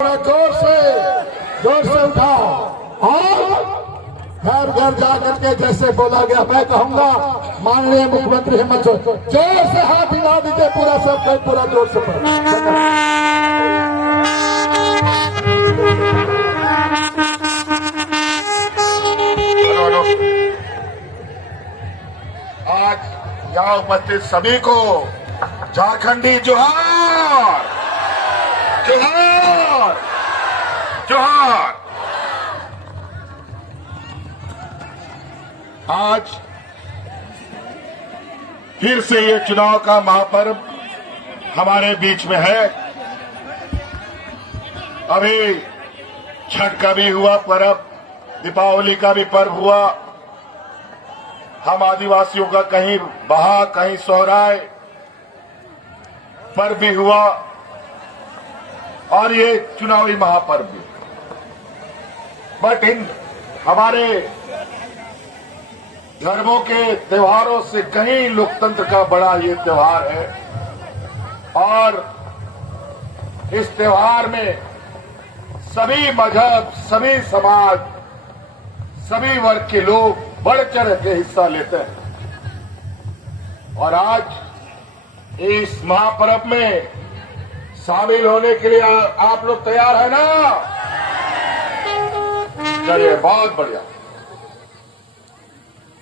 जोर से उठाओ और घर घर जाकर के जैसे बोला गया मैं कहूंगा माननीय मुख्यमंत्री हेमंत सोरेन जोर से हाथ हिला दीजिए पूरा सब कोई पूरा जोर से आज यहाँ उपस्थित सभी को झारखंडी जोहार जोहार जोहार। आज फिर से ये चुनाव का महापर्व हमारे बीच में है। अभी छठ का भी हुआ पर्व, दीपावली का भी पर्व हुआ। हम आदिवासियों का कहीं बहा कहीं सोहराय पर्व भी हुआ और ये चुनावी महापर्व भी। बट इन हमारे धर्मों के त्योहारों से कहीं लोकतंत्र का बड़ा ये त्योहार है और इस त्योहार में सभी मजहब, सभी समाज, सभी वर्ग के लोग बढ़ चढ़ के हिस्सा लेते हैं। और आज इस महापर्व में शामिल होने के लिए आप लोग तैयार है ना? चलिए, बहुत बढ़िया।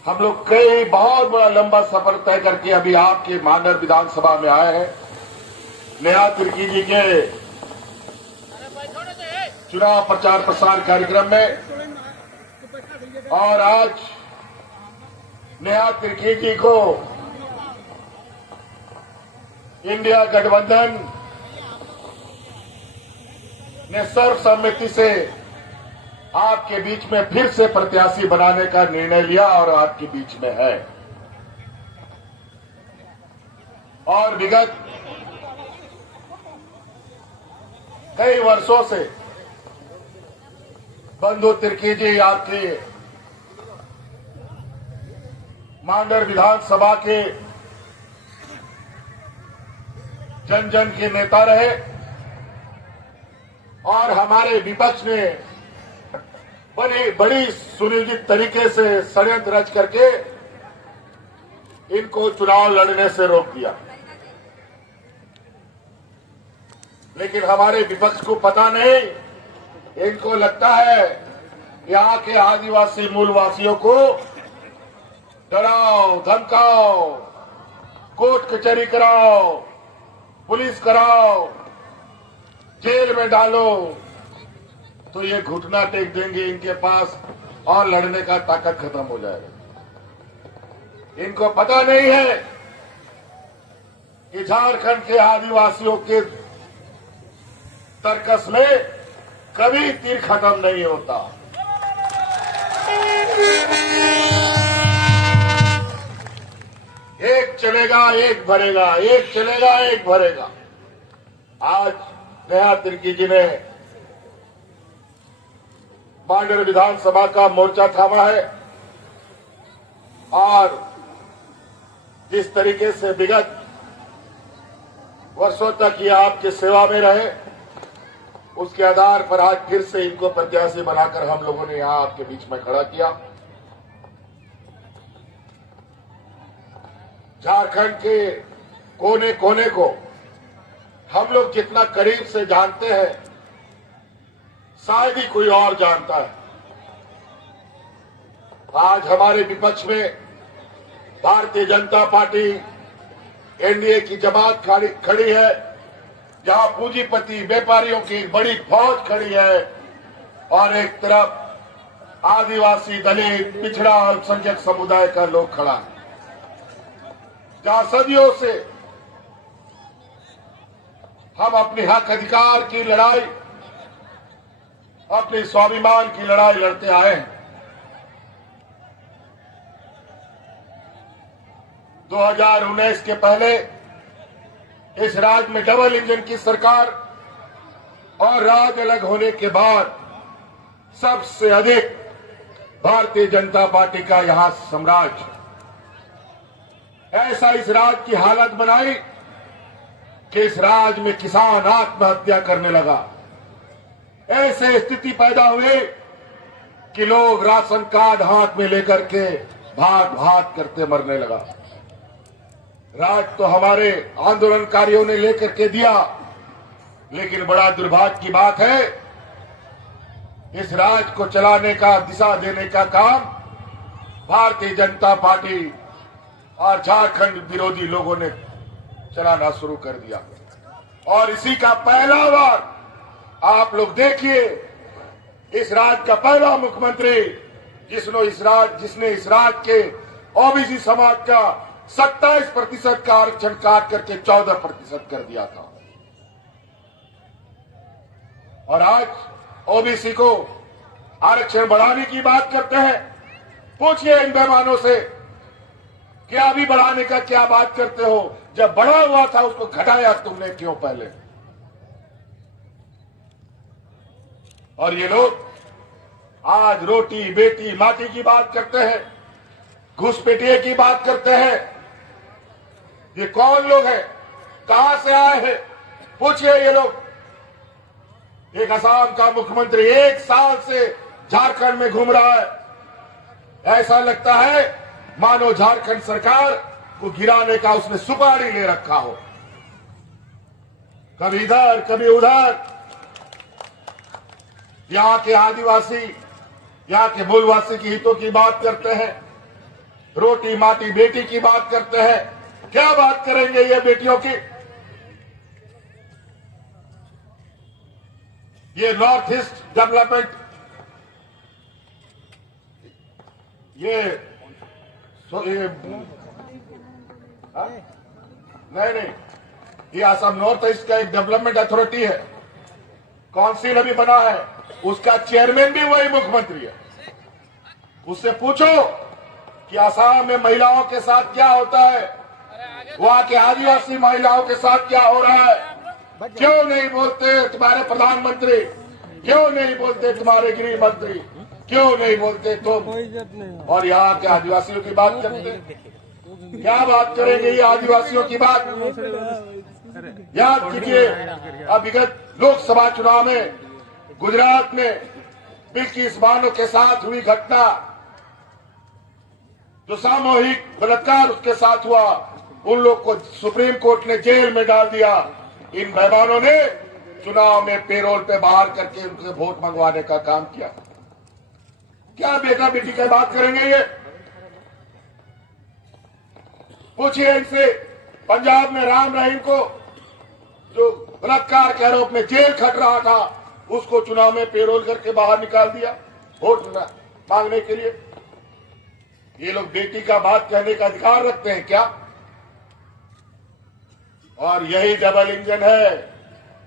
हम लोग कई बहुत बड़ा लंबा सफर तय करके अभी आपके माननीय विधानसभा में आए हैं। नेहा तिर्की जी के चुनाव प्रचार प्रसार कार्यक्रम में, और आज नेहा तिर्की जी को इंडिया गठबंधन ने सर्वसम्मति से आपके बीच में फिर से प्रत्याशी बनाने का निर्णय लिया और आपके बीच में है। और विगत कई वर्षों से बंधु तिर्की जी आपके मांडर विधानसभा के जन जन के नेता रहे और हमारे विपक्ष ने बड़ी सुनियोजित तरीके से षड्यंत्र रच करके इनको चुनाव लड़ने से रोक दिया। लेकिन हमारे विपक्ष को पता नहीं, इनको लगता है यहाँ के आदिवासी मूलवासियों को डराओ, धमकाओ, कोर्ट कचहरी कराओ, पुलिस कराओ, जेल में डालो तो ये घुटना टेक देंगे इनके पास और लड़ने का ताकत खत्म हो जाएगा। इनको पता नहीं है कि झारखंड के आदिवासियों के तर्कस में कभी तीर खत्म नहीं होता। एक चलेगा एक भरेगा, एक चलेगा एक भरेगा। आज नेहा तिर्की जी ने मांडर विधानसभा का मोर्चा थामा है और जिस तरीके से विगत वर्षों तक ये आपके सेवा में रहे, उसके आधार पर आज फिर से इनको प्रत्याशी बनाकर हम लोगों ने यहां आपके बीच में खड़ा किया। झारखंड के कोने कोने को हम लोग जितना करीब से जानते हैं, शायद ही कोई और जानता है। आज हमारे विपक्ष में भारतीय जनता पार्टी एनडीए की जमात खड़ी है, जहां पूंजीपति व्यापारियों की एक बड़ी फौज खड़ी है और एक तरफ आदिवासी, दलित, पिछड़ा, अल्पसंख्यक समुदाय का लोग खड़ा है। जहां सदियों से हम अपने हक अधिकार की लड़ाई, अपने स्वाभिमान की लड़ाई लड़ते आए हैं। 2019 के पहले इस राज्य में डबल इंजन की सरकार और राज्य अलग होने के बाद सबसे अधिक भारतीय जनता पार्टी का यहां साम्राज्य। ऐसा इस राज्य की हालत बनाई कि इस राज्य में किसान आत्महत्या करने लगा, ऐसे स्थिति पैदा हुई कि लोग राशन कार्ड हाथ में लेकर के भाग भाग करते मरने लगा। राज तो हमारे आंदोलनकारियों ने लेकर के दिया, लेकिन बड़ा दुर्भाग्य की बात है, इस राज को चलाने का, दिशा देने का काम भारतीय जनता पार्टी और झारखंड विरोधी लोगों ने चलाना शुरू कर दिया। और इसी का पहला वार आप लोग देखिए, इस राज्य का पहला मुख्यमंत्री जिसने इस राज्य के ओबीसी समाज का 27% का आरक्षण काट करके 14% कर दिया था। और आज ओबीसी को आरक्षण बढ़ाने की बात करते हैं। पूछिए इन बेईमानों से कि अभी बढ़ाने का क्या बात करते हो, जब बढ़ा हुआ था उसको घटाया तुमने क्यों पहले? और ये लोग आज रोटी बेटी माटी की बात करते हैं, घुसपैठिए की बात करते हैं। ये कौन लोग हैं, कहां से आए हैं? पूछिए ये लोग। एक असम का मुख्यमंत्री 1 साल से झारखंड में घूम रहा है, ऐसा लगता है मानो झारखंड सरकार को गिराने का उसने सुपारी ले रखा हो, कभी इधर कभी उधर। यहां के आदिवासी, यहां के मूलवासी की हितों की बात करते हैं, रोटी माटी बेटी की बात करते हैं। क्या बात करेंगे ये बेटियों की? ये नॉर्थ ईस्ट डेवलपमेंट, ये नहीं, ये असम नॉर्थ ईस्ट का एक डेवलपमेंट अथॉरिटी है, काउंसिल अभी बना है, उसका चेयरमैन भी वही मुख्यमंत्री है। उससे पूछो कि असम में महिलाओं के साथ क्या होता है, वहां के आदिवासी महिलाओं के साथ क्या हो रहा है। क्यों नहीं बोलते तुम्हारे प्रधानमंत्री, क्यों नहीं बोलते तुम्हारे गृह मंत्री, क्यों नहीं बोलते तुम? और यहाँ के आदिवासियों की बात करते, क्या बात करेंगे ये आदिवासियों की बात? याद कीजिए, अब विगत लोकसभा चुनाव में गुजरात में बिल्किस बानो के साथ हुई घटना, जो सामूहिक बलात्कार उसके साथ हुआ, उन लोग को सुप्रीम कोर्ट ने जेल में डाल दिया। इन मेहमानों ने चुनाव में पेरोल पे बाहर करके उनसे वोट मंगवाने का काम किया। क्या बेटा बेटी की बात करेंगे ये? पूछिए इनसे। पंजाब में राम रहीम को जो बलात्कार के आरोप में जेल खट रहा था, उसको चुनाव में पेरोल करके बाहर निकाल दिया वोट मांगने के लिए। ये लोग बेटी का बात कहने का अधिकार रखते हैं क्या? और यही डबल इंजन है,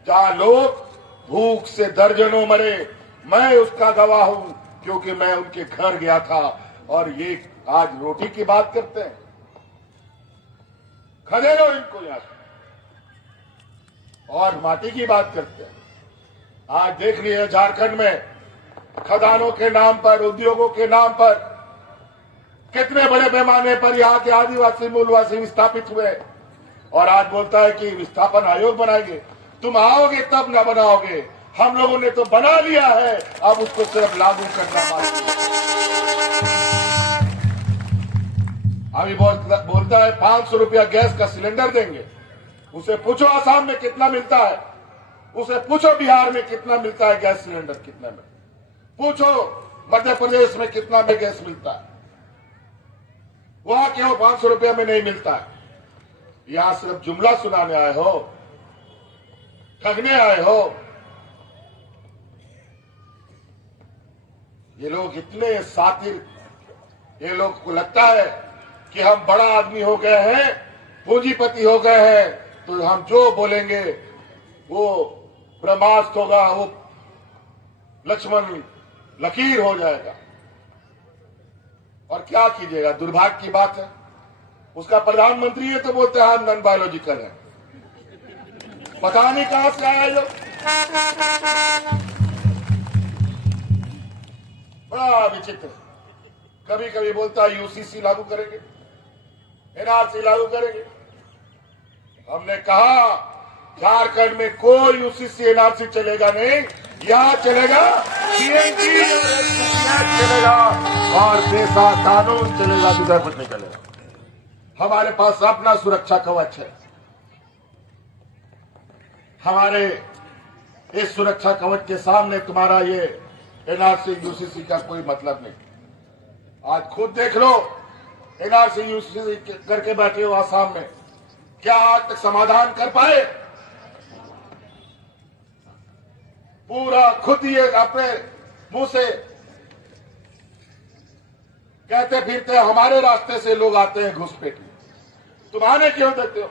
जहां लोग भूख से दर्जनों मरे। मैं उसका गवाह हूं, क्योंकि मैं उनके घर गया था। और ये आज रोटी की बात करते हैं, खदेड़ो इनको यहां से। और माटी की बात करते हैं। आज देख लिए झारखंड में खदानों के नाम पर, उद्योगों के नाम पर कितने बड़े पैमाने पर यहाँ के आदिवासी मूलवासी विस्थापित हुए। और आज बोलता है कि विस्थापन आयोग बनाएंगे। तुम आओगे तब ना बनाओगे, हम लोगों ने तो बना लिया है, अब उसको सिर्फ लागू करना बाकी। अभी बोलता है 500 रुपया गैस का सिलेंडर देंगे। उसे पूछो आसाम में कितना मिलता है, उसे पूछो बिहार में कितना मिलता है गैस सिलेंडर, कितना में पूछो मध्य प्रदेश में कितना में गैस मिलता है। वहां क्यों 500 रुपया में नहीं मिलता है? यहां सिर्फ जुमला सुनाने आए हो, ठगने आए हो। ये लोग इतने सातिर, ये लोग को लगता है कि हम बड़ा आदमी हो गए हैं, पूंजीपति हो गए हैं, तो हम जो बोलेंगे वो ब्रह्मास्त्र होगा, वो लक्ष्मण लकीर हो जाएगा। और क्या कीजिएगा, दुर्भाग्य की बात है। उसका प्रधानमंत्री है तो बोलते हैं हम नॉन बायोलॉजिकल है। पता नहीं कहां से आया लोग, बड़ा विचित्र। कभी कभी बोलता है यूसीसी लागू करेंगे, एनआरसी लागू करेंगे। हमने कहा झारखंड में कोई यूसीसी एनआरसी चलेगा नहीं यहाँ चलेगा CNG चलेगा और देशा कानून चलेगा, दूसरा कुछ नहीं चलेगा। हमारे पास अपना सुरक्षा कवच है। हमारे इस सुरक्षा कवच के सामने तुम्हारा ये NRC UCC का कोई मतलब नहीं। आज खुद देख लो, NRC UCC करके बैठे हो आसाम में, क्या आज तक समाधान कर पाए? पूरा खुद ही अपने मुंह से कहते फिरते हमारे रास्ते से लोग आते हैं घुसपैठ में, तुम आने क्यों देते हो?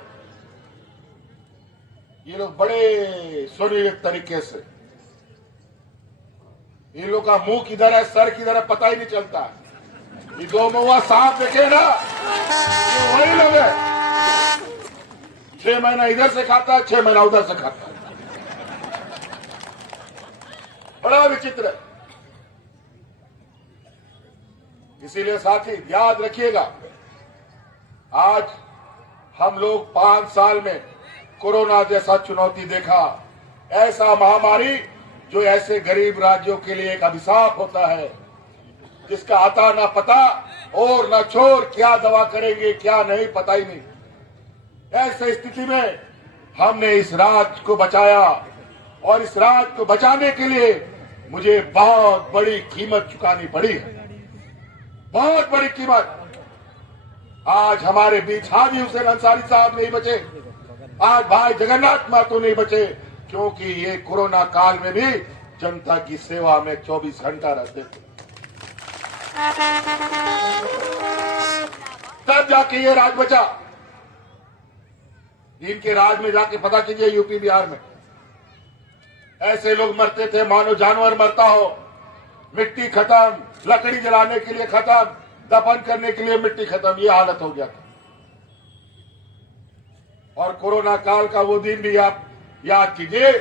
ये लोग बड़े सुनियोजित तरीके से, ये लोग का मुंह किधर है सर किधर है पता ही नहीं चलता। ये दो मुआ सांप देखे ना, ये वही लोग है। 6 महीना इधर से खाता है, 6 महीना उधर से खाता है, बड़ा विचित्र है। इसीलिए साथी याद रखिएगा, आज हम लोग 5 साल में कोरोना जैसा चुनौती देखा, ऐसा महामारी जो ऐसे गरीब राज्यों के लिए एक अभिशाप होता है, जिसका आता ना पता और ना छोर, क्या दवा करेंगे क्या नहीं पता ही नहीं। ऐसे स्थिति में हमने इस राज्य को बचाया और इस राज्य को बचाने के लिए मुझे बहुत बड़ी कीमत चुकानी पड़ी है, बहुत बड़ी कीमत। आज हमारे बीच हाजी हुसैन अंसारी साहब नहीं बचे, आज भाई जगन्नाथ महतो नहीं बचे, क्योंकि ये कोरोना काल में भी जनता की सेवा में 24 घंटा रहते थे। तब जाके ये राज बचा। इनके राज में जाके पता कीजिए यूपी बिहार में ऐसे लोग मरते थे मानो जानवर मरता हो। मिट्टी खत्म, लकड़ी जलाने के लिए खत्म, दफन करने के लिए मिट्टी खत्म, ये हालत हो गया था। और कोरोना काल का वो दिन भी आप याद कीजिए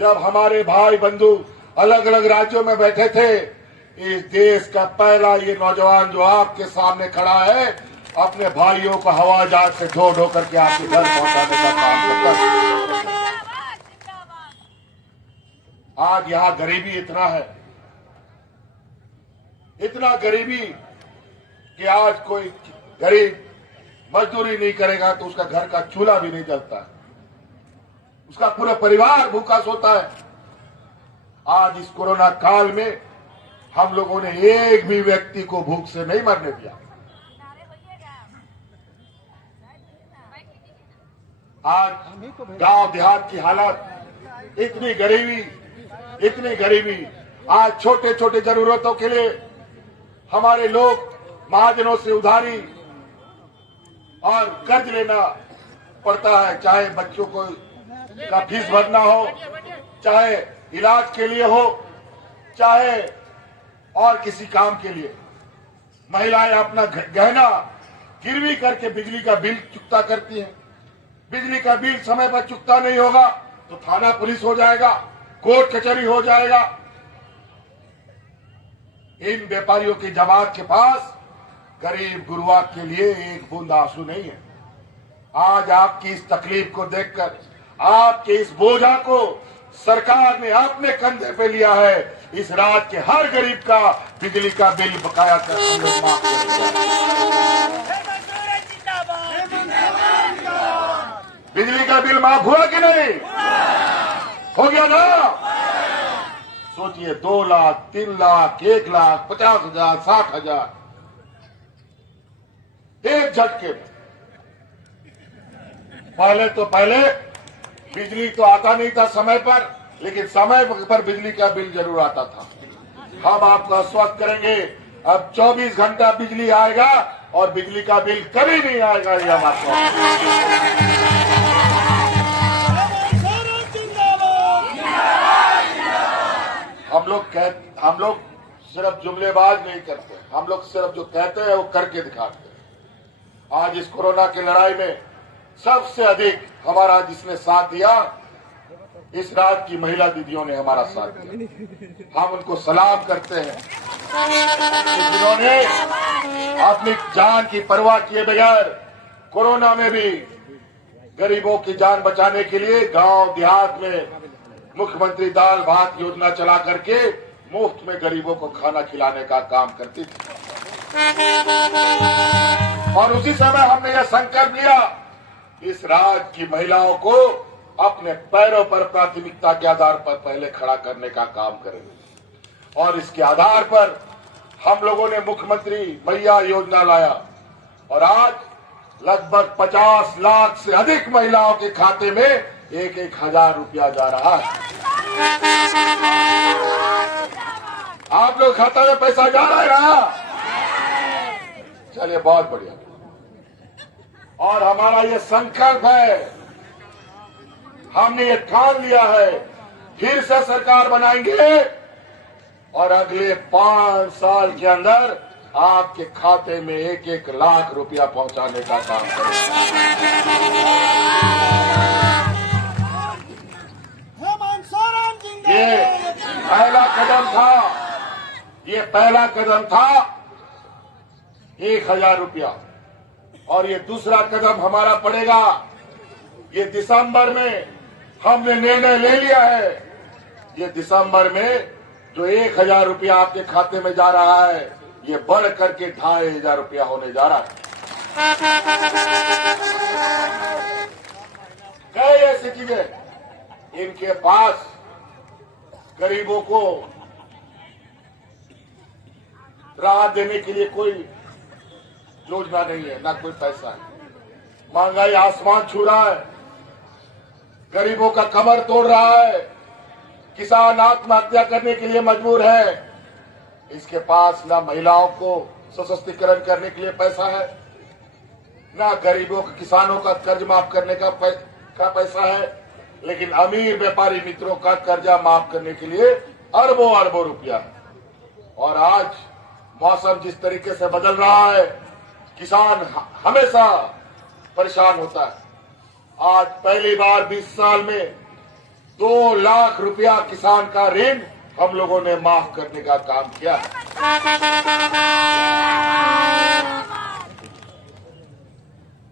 जब हमारे भाई बंधु अलग अलग राज्यों में बैठे थे। इस देश का पहला ये नौजवान जो आपके सामने खड़ा है, अपने भाइयों को हवाई जहाज से ढो ढो करके आपके घर पहुंचाने का काम करता है। आज यहाँ गरीबी इतना है, इतना गरीबी कि आज कोई गरीब मजदूरी नहीं करेगा तो उसका घर का चूल्हा भी नहीं जलता है, उसका पूरा परिवार भूखा सोता है। आज इस कोरोना काल में हम लोगों ने एक भी व्यक्ति को भूख से नहीं मरने दिया। आज गांव देहात की हालत, इतनी गरीबी, आज छोटे छोटे जरूरतों के लिए हमारे लोग महाजनों से उधारी और कर्ज लेना पड़ता है, चाहे बच्चों को का फीस भरना हो, चाहे इलाज के लिए हो, चाहे और किसी काम के लिए। महिलाएं अपना गहना गिरवी करके बिजली का बिल चुकता करती हैं। बिजली का बिल समय पर चुकता नहीं होगा तो थाना पुलिस हो जाएगा, कोर्ट कचहरी हो जाएगा। इन व्यापारियों की जमात के पास गरीब गुरुआ के लिए एक बूंद आंसू नहीं है। आज आपकी इस तकलीफ को देखकर, आपके इस बोझा को सरकार ने अपने कंधे पे लिया है। इस राज्य के हर गरीब का बिजली का बिल बकाया कर हम लोग माफ करेंगे। बिजली का बिल माफ हुआ कि नहीं? हो गया ना? सोचिए 2 लाख, 3 लाख, 1 लाख, 50,000, 60,000 एक झटके में। पहले बिजली तो आता नहीं था समय पर, लेकिन समय पर बिजली का बिल जरूर आता था। हम आपको आश्वस्त करेंगे अब 24 घंटा बिजली आएगा और बिजली का बिल कभी नहीं आएगा। ये हम आपको हम लोग सिर्फ जुमलेबाज नहीं करते, हम लोग सिर्फ जो कहते हैं वो करके दिखाते हैं। आज इस कोरोना की लड़ाई में सबसे अधिक हमारा जिसने साथ दिया, इस राज्य की महिला दीदियों ने हमारा साथ दिया। हम उनको सलाम करते हैं, जिन्होंने अपनी जान की परवाह किए बगैर कोरोना में भी गरीबों की जान बचाने के लिए गांव देहात में मुख्यमंत्री दाल भात योजना चला करके मुफ्त में गरीबों को खाना खिलाने का काम करती थी। और उसी समय हमने यह संकल्प लिया, इस राज्य की महिलाओं को अपने पैरों पर प्राथमिकता के आधार पर पहले खड़ा करने का काम करेंगे। और इसके आधार पर हम लोगों ने मुख्यमंत्री मैया योजना लाया और आज लगभग 50 लाख से अधिक महिलाओं के खाते में 1,000 रुपया जा रहा है। आप लोग खाते में पैसा जा रहा है ना? चलिए, बहुत बढ़िया। और हमारा ये संकल्प है, हमने ये ठान लिया है, फिर से सरकार बनाएंगे और अगले 5 साल के अंदर आपके खाते में 1-1 लाख रुपया पहुंचाने का काम करेंगे। ये पहला कदम था, ये पहला कदम था 1,000 रुपया, और ये दूसरा कदम हमारा पड़ेगा। ये दिसंबर में हमने निर्णय ले लिया है, ये दिसंबर में जो 1,000 रुपया आपके खाते में जा रहा है, ये बढ़ करके 2,500 रुपया होने जा रहा है। कई ऐसी चीजें इनके पास गरीबों को राहत देने के लिए कोई योजना नहीं है, ना कोई पैसा है। महंगाई आसमान छू रहा है, गरीबों का कमर तोड़ रहा है, किसान आत्महत्या करने के लिए मजबूर है। इसके पास ना महिलाओं को सशक्तिकरण करने के लिए पैसा है, ना गरीबों किसानों का कर्ज माफ करने का पैसा है, लेकिन अमीर व्यापारी मित्रों का कर्जा माफ करने के लिए अरबों अरबों रुपया है। और आज मौसम जिस तरीके से बदल रहा है, किसान हमेशा परेशान होता है। आज पहली बार 20 साल में 2 लाख रुपया किसान का ऋण हम लोगों ने माफ करने का काम किया है।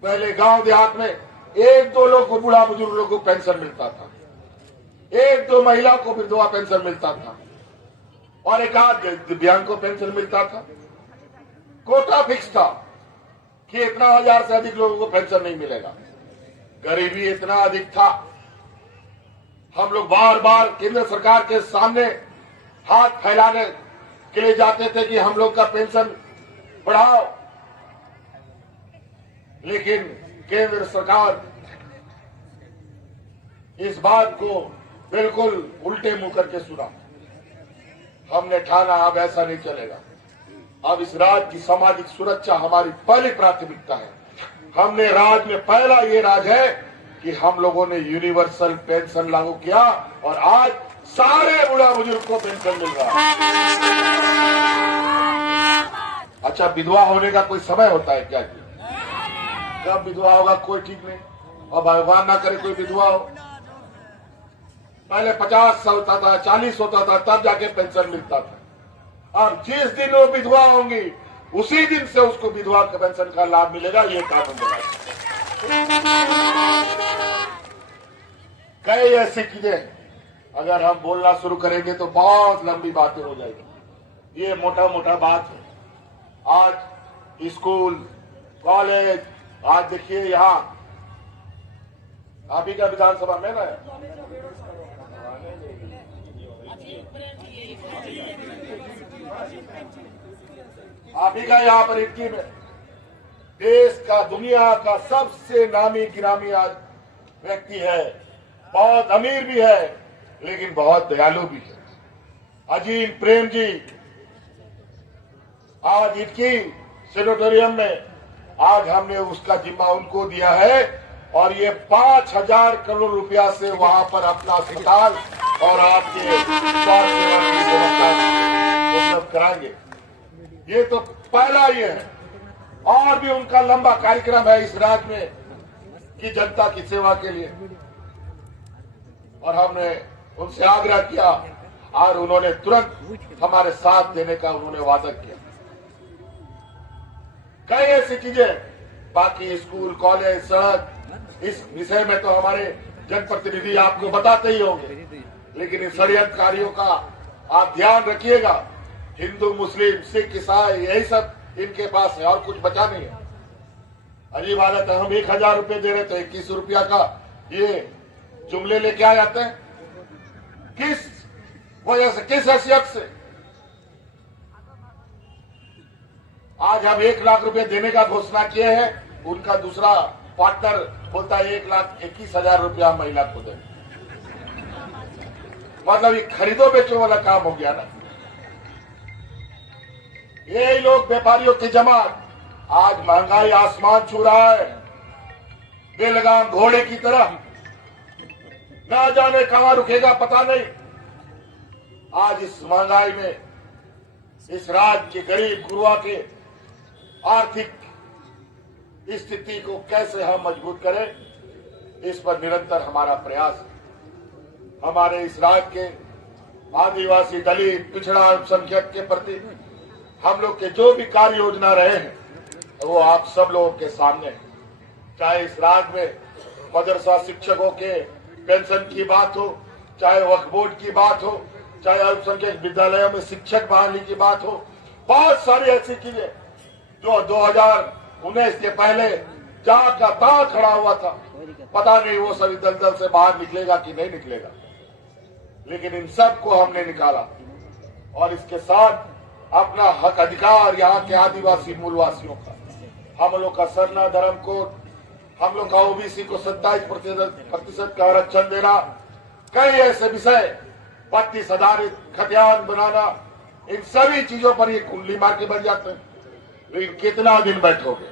पहले गांव देहात में 1-2 लोग को, बूढ़ा बुजुर्ग लोग को पेंशन मिलता था, 1-2 महिला को विधवा पेंशन मिलता था, और एक आध दिव्यांग को पेंशन मिलता था। कोटा फिक्स था कि इतना 1000 से अधिक लोगों को पेंशन नहीं मिलेगा। गरीबी इतना अधिक था, हम लोग बार बार केंद्र सरकार के सामने हाथ फैलाने के लिए जाते थे कि हम लोग का पेंशन बढ़ाओ, लेकिन केंद्र सरकार इस बात को बिल्कुल उल्टे मुंह करके सुना। हमने ठाना अब ऐसा नहीं चलेगा, अब इस राज्य की सामाजिक सुरक्षा हमारी पहली प्राथमिकता है। हमने राज्य में पहला ये राज है कि हम लोगों ने यूनिवर्सल पेंशन लागू किया और आज सारे बूढ़ा बुजुर्ग को पेंशन मिल रहा है। अच्छा, विधवा होने का कोई समय होता है क्या? कब विधवा होगा कोई ठीक नहीं, और भगवान ना करे कोई विधवा हो। पहले 50 साल होता था, 40 होता था, तब जाके पेंशन मिलता था। अब जिस दिन वो विधवा होंगी उसी दिन से उसको विधवा का पेंशन का लाभ मिलेगा, ये कानून बना। कई ऐसी चीजें अगर हम बोलना शुरू करेंगे तो बहुत लंबी बातें हो जाएगी। ये मोटा मोटा बात है। आज स्कूल, कॉलेज, आज देखिए यहाँ आप ही का विधानसभा में ना, आप ही का यहाँ पर इटकी में देश का, दुनिया का सबसे नामी गिरामी आज व्यक्ति है। बहुत अमीर भी है लेकिन बहुत दयालु भी है। अजीम प्रेम जी आज इटकी सेनेटोरियम में, आज हमने उसका जिम्मा उनको दिया है और ये 5,000 करोड़ रुपया से वहां पर अपना अस्पताल और आपके स्वास्थ्य सेवा की व्यवस्था उपलब्ध कराएंगे। ये तो पहला ये है, और भी उनका लंबा कार्यक्रम है इस राज्य में की जनता की सेवा के लिए। और हमने उनसे आग्रह किया और उन्होंने तुरंत हमारे साथ देने का उन्होंने वादा किया। कई ऐसी चीजें, बाकी स्कूल, कॉलेज, सड़क, इस विषय में तो हमारे जनप्रतिनिधि आपको बताते ही होंगे। लेकिन इन षड्यंत्रकारियों का आप ध्यान रखिएगा। हिंदू, मुस्लिम, सिख, ईसाई, यही सब इनके पास है और कुछ बचा नहीं है। अजीब हालत है, हम 1000 रुपए दे रहे तो 21 रुपया का ये जुमले लेके आ जाते हैं। किस वजह से, किस हैसियत से? आज हम 1 लाख रुपए देने का घोषणा किए हैं, उनका दूसरा पार्टनर बोलता है 1,21,000 रुपया महिला को दें। मतलब ये खरीदो बेचो वाला काम हो गया ना। यही लोग व्यापारियों की जमात, आज महंगाई आसमान छू रहा है, बेलगाम घोड़े की तरह, ना जाने कहां रुकेगा पता नहीं। आज इस महंगाई में इस राज्य के गरीब गुरुआ के आर्थिक स्थिति को कैसे हम मजबूत करें, इस पर निरंतर हमारा प्रयास है। हमारे इस राज्य के आदिवासी, दलित, पिछड़ा, अल्पसंख्यक के प्रति हम लोग के जो भी कार्य योजना रहे हैं वो आप सब लोगों के सामने है। चाहे इस राज्य में मदरसा शिक्षकों के पेंशन की बात हो, चाहे वक्फ बोर्ड की बात हो, चाहे अल्पसंख्यक विद्यालयों में शिक्षक बहाली की बात हो, बहुत सारी ऐसी चीजें जो 2019 के पहले जहां का तहां खड़ा हुआ था, पता नहीं वो सभी दलदल से बाहर निकलेगा कि नहीं निकलेगा, लेकिन इन सब को हमने निकाला और इसके साथ अपना हक अधिकार यहाँ के आदिवासी मूलवासियों का, हम लोग का सरना धर्म कोड, हम लोग का ओबीसी को 27% का आरक्षण देना, कई ऐसे विषय, 32 आधारित खतियान बनाना, इन सभी चीजों पर ये कुंडली मार के बैठ जाते हैं। लेकिन कितना दिन बैठोगे?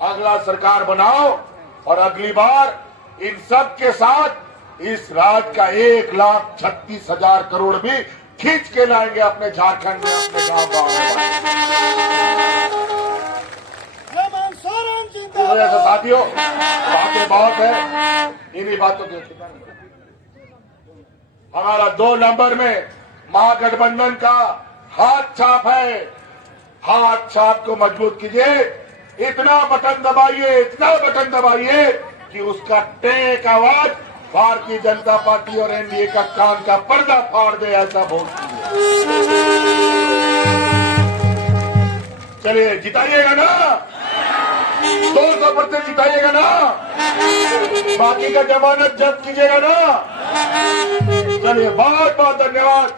अगला सरकार बनाओ और अगली बार इन सब के साथ इस राज्य का 1,36,000 करोड़ भी खींच के लाएंगे अपने झारखंड में, अपने गांव इस वजह से साथियों, बातें बहुत है, इन्हीं बातों के हमारा 2 नंबर में महागठबंधन का हाथ छाप है। हाथ छाप को मजबूत कीजिए, इतना बटन दबाइए, इतना बटन दबाइए कि उसका टेक आवाज भारतीय जनता पार्टी और एनडीए का कान का पर्दा फाड़ दे, ऐसा वोट कीजिए। चलिए जिताइएगा ना, 200% जिताइएगा ना, बाकी का जमानत जब्त कीजिएगा ना। चलिए, बहुत बहुत धन्यवाद।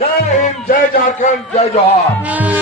जय हिंद, जय झारखंड, जय जोहार।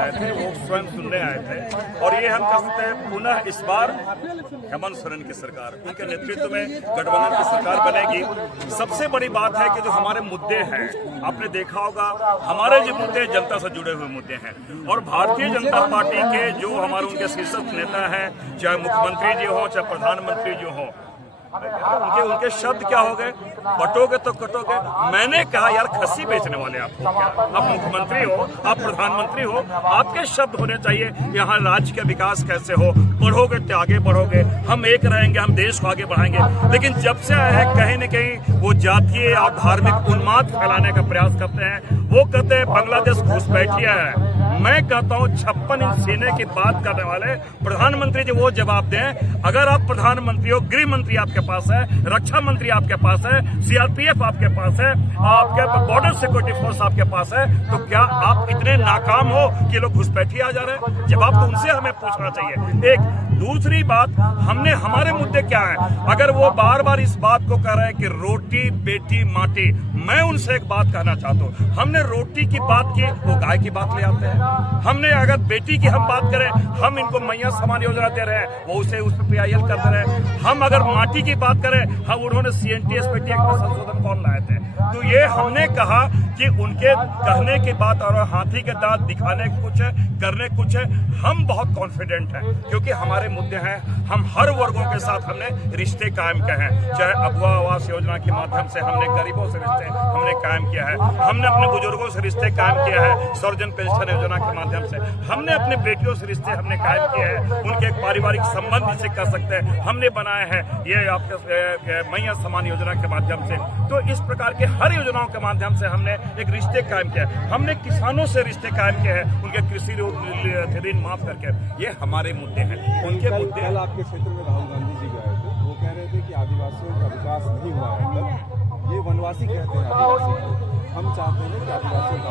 आए थे वो स्वयं सुनने आए थे। और ये हम कह सकते हैं पुनः इस बार हेमंत सोरेन की सरकार, उनके नेतृत्व में गठबंधन की सरकार बनेगी। सबसे बड़ी बात है कि जो हमारे मुद्दे हैं, आपने देखा होगा हमारे जो मुद्दे जनता से जुड़े हुए मुद्दे हैं, और भारतीय जनता पार्टी के जो हमारे उनके शीर्षस्थ नेता हैं, चाहे मुख्यमंत्री जी हो चाहे प्रधानमंत्री जी हो, उनके शब्द क्या हो गए, बटोगे तो कटोगे। मैंने कहा यार खस्सी बेचने वाले आप मुख्यमंत्री हो, आप प्रधानमंत्री हो, आपके शब्द होने चाहिए यहाँ राज्य का विकास कैसे हो, बढ़ोगे तो आगे बढ़ोगे, हम एक रहेंगे, हम देश को आगे बढ़ाएंगे। लेकिन जब से आए हैं कहीं न कहीं वो जातीय और धार्मिक उन्माद फैलाने का प्रयास करते हैं। वो कहते हैं बांग्लादेश घुसपैठिया है। मैं कहता हूँ 56 इंच सीने की बात करने वाले प्रधानमंत्री जी वो जवाब दें। अगर आप प्रधानमंत्री हो, गृह मंत्री आपके पास है, रक्षा मंत्री आपके पास है, सीआरपीएफ आपके पास है, आपके बॉर्डर सिक्योरिटी फोर्स आपके पास है, तो क्या आप इतने नाकाम हो कि लोग घुसपैठिए आ जा रहे हैं? जवाब तो उनसे हमें पूछना चाहिए। एक दूसरी बात, हमने हमारे मुद्दे क्या है? अगर वो बार बार इस बात को कह रहे हैं कि रोटी बेटी माटी, मैं उनसे एक बात कहना चाहता हूँ। हमने रोटी की बात की, वो गाय की बात ले आते हैं। हमने अगर बेटी की हम बात करें, हम इनको मैया समान योजना दे रहे हैं, वो उसे उस पर PIL कर दे रहे हैं। हम अगर माटी की बात करें, हम उन्होंने CNTS एक्ट में संशोधन कौन लाए थे? तो ये हमने कहा कि उनके कहने की बात और हाथी के दांत दिखाने कुछ है, करने कुछ है। हम बहुत कॉन्फिडेंट हैं क्योंकि हमारे मुद्दे हैं। हम हर वर्गों के साथ हमने रिश्ते कायम किए हैं, चाहे अबुआ आवास योजना के माध्यम से हमने गरीबों से रिश्ते हमने कायम किया है, हमने अपने बुजुर्गों से रिश्ते कायम किया है, सर्वजन पेंशन योजना के माध्यम से हमने अपने बेटियों से रिश्ते हमने कायम किए हैं, उनके एक पारिवारिक संबंध जिसे कह सकते हैं हमने बनाए हैं, ये आपके मैया समान योजना के माध्यम से। तो इस प्रकार के हर योजनाओं के माध्यम से हमने एक रिश्ते कायम किया है। हमने किसानों से रिश्ते कायम किए हैं, उनके कृषि ऋण माफ करके। ये हमारे मुद्दे हैं, उनके मुद्दे। कल आपके क्षेत्र में राहुल गांधी जी गए थे, वो कह रहे थे कि आदिवासियों का विकास नहीं हुआ है। ये वनवासी कहते हैं आदिवासी, हम चाहते हैं कि आदिवासियों का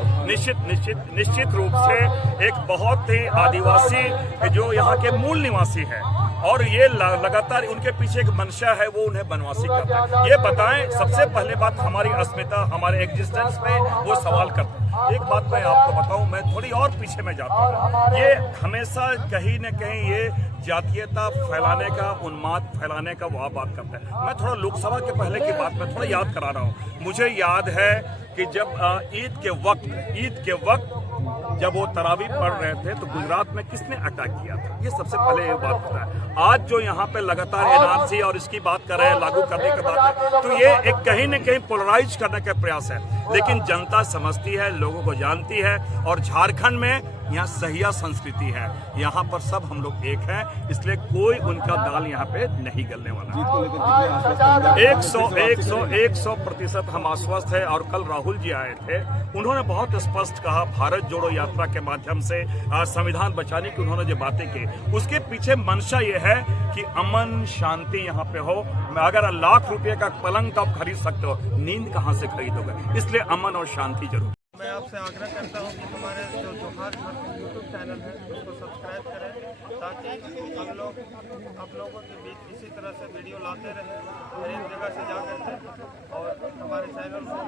निश्चित रूप से एक बहुत ही आदिवासी जो यहाँ के मूल निवासी है, और ये लगातार उनके पीछे एक मंशा है, वो उन्हें बनवासी करता है। ये बताएं, सबसे पहले बात हमारी अस्मिता, हमारे एग्जिस्टेंस पे वो सवाल करते हैं। एक बात मैं आपको बताऊं, मैं थोड़ी और पीछे में जाता हूँ। ये हमेशा कहीं न कहीं ये जातीयता फैलाने का, उन्माद फैलाने का वो बात करता है। मैं थोड़ा लोकसभा के पहले की बात में थोड़ा याद करा रहा हूँ। मुझे याद है कि जब ईद के वक्त जब वो तरावी पढ़ रहे थे तो गुजरात में किसने अटैक किया था, ये सबसे पहले ये बात पता है। आज जो यहाँ पे लगातार NRC और इसकी बात कर रहे हैं, लागू करने की बात है, तो ये एक कहीं न कहीं पोलराइज करने का प्रयास है। लेकिन जनता समझती है, लोगों को जानती है, और झारखंड में यहाँ सहिया संस्कृति है, यहाँ पर सब हम लोग एक हैं, इसलिए कोई उनका दाल यहाँ पे नहीं गलने वाला। 100% हम आश्वस्त है। और कल राहुल जी आए थे, उन्होंने बहुत स्पष्ट कहा, भारत जोड़ो यात्रा के माध्यम से संविधान बचाने की उन्होंने जो बातें की, उसके पीछे मंशा ये है कि अमन शांति यहाँ पे हो। अगर लाख रुपए का पलंग तो आप खरीद सकते हो, नींद कहाँ से खरीदोगे? इसलिए अमन और शांति जरूर। मैं आपसे आग्रह करता हूँ कि हमारे जो जोहार यूट्यूब चैनल है उसको सब्सक्राइब करें, ताकि हम लोग आप लोगों के बीच इसी तरह से वीडियो लाते रहें, हर एक जगह से जा करके, और हमारे चैनल को